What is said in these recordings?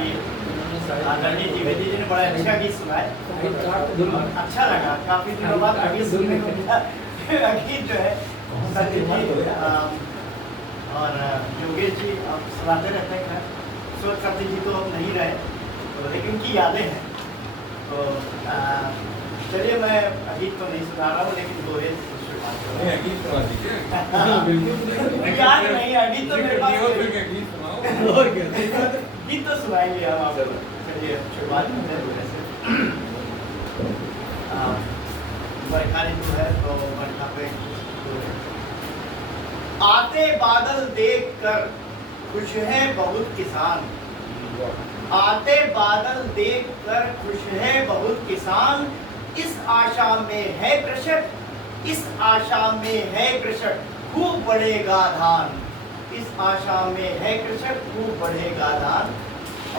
आदरणीय द्विवेदी जी ने बड़ा अच्छा गीत सुनाया, अच्छा लगा। काफी दिनों बाद गीत सुनने को मिला। गीत जो है सत्य जी और योगेश जी अब सुनाते रहते हैं। सोच सत्य जी तो अब नहीं रहे, तो लेकिन उनकी यादें हैं। तो चलिए, मैं गीत तो नहीं सुना रहा हूँ, लेकिन दोहे गीत सुना दीजिए। याद नहीं है गीत तो मेरे पास। गीत तो सुनाएंगे हम आपको। चलिए शुरुआत करते हैं दोहे से। बरखा ऋतु है तो बरखा पे आते बादल देख कर खुश है बहुत किसान। आते बादल देख कर खुश है बहुत किसान। इस आशा में है कृषक, इस आशा में है कृषक खूब बढ़ेगा धान। इस आशा में है कृषक खूब बढ़ेगा धान।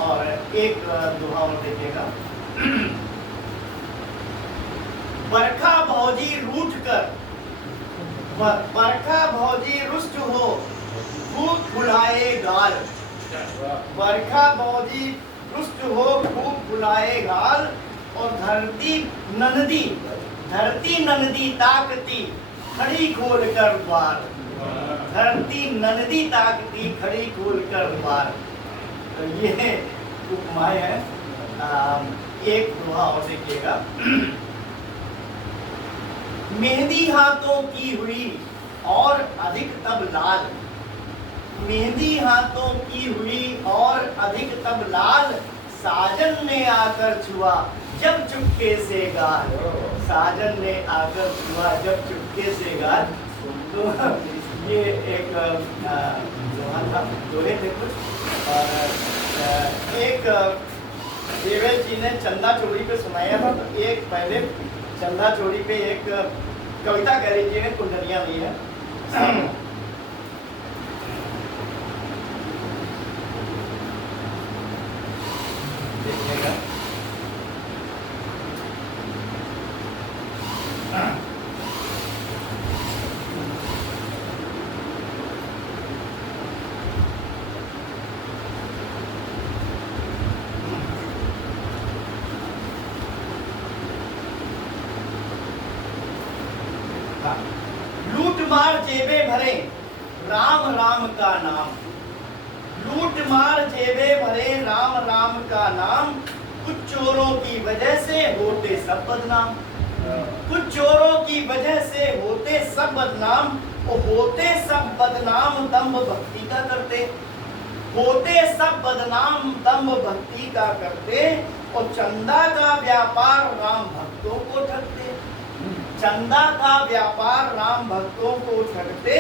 और एक दोहा और देखिएगा। बरखा भौजी रूठ कर, बरखा भौजी रुष्ट हो खूब फुलाए गाल। बरखा भौजी रुष्ट हो खूब फुलाए गाल। और धरती नंदी ताकती खड़ी खोल कर द्वार। धरती नंदी ताकती खड़ी खोल कर द्वार। तो ये उपमाएं हैं। एक दोहा और देखिएगा। मेहंदी हाथों की हुई और अधिक तब लाल। मेहंदी हाथों की हुई और अधिक तब लाल। साजन ने आकर छुआ जब चुपके से गाल। साजन ने आकर छुआ जब चुपके से गाल। तो ये एक दोहे थे कुछ। और एक देवेश जी ने चंदा चोरी पे सुनाया था। तो एक पहले चंदा चोरी पे एक कविता कह रही थी, कुंडलियां ली है। देखिएगा। लूट मार जेबे भरे राम राम का नाम। लूट मार जेबे भरे राम राम का नाम। कुछ चोरों की वजह से होते सब बदनाम। कुछ चोरों की वजह से होते सब बदनाम। वो होते सब बदनाम दम्भ भक्ति का करते। होते सब बदनाम दम्भ भक्ति का करते। और चंदा का व्यापार राम भक्तों को ठगते। चंदा का व्यापार राम भक्तों को ठगते।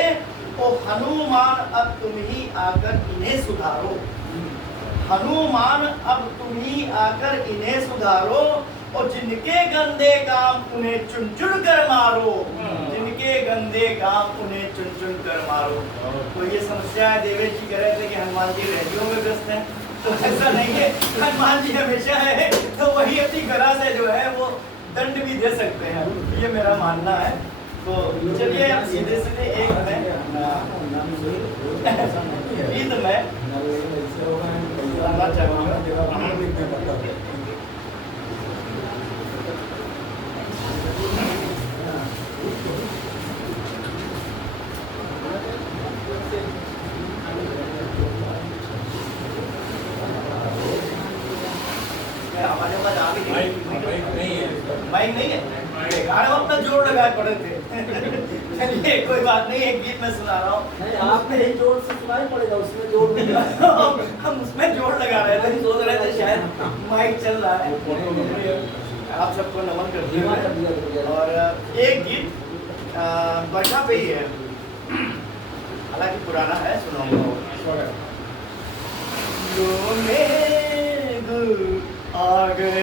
ओ हनुमान अब तुम ही आकर इन्हें सुधारो। हनुमान अब तुम ही आकर इन्हें सुधारो। और जिनके गंदे काम उन्हें चुन चुन कर मारो। जिनके गंदे काम उन्हें चुन चुन कर मारो। तो ये समस्या है। देवेश जी कह रहे थे कि हनुमान जी रेडियो में व्यस्त हैं, तो ऐसा नहीं है। हनुमान जी हमेशा है, तो वही अपनी कला से जो है वो दंड भी दे सकते हैं, ये मेरा मानना है। तो चलिए सीधे सीधे एक में गीत में सुनाना चाहूँगा। हमारे पास माइक नहीं है। अपना जोड़ लगाए पड़े थे। चलिए कोई बात नहीं, एक गीत मैं सुना रहा हूँ। आपने एक जोड़ से सुनाई पड़ेगा, उसमें जोड़ नहीं। हम उसमें जोड़ लगा रहे थे, सोच रहे थे शायद माइक चल रहा है। आप सबको नमन करते हैं। और एक गीत बरखा पे ही है, हालांकि पुराना है, सुनाऊंगा। आ गए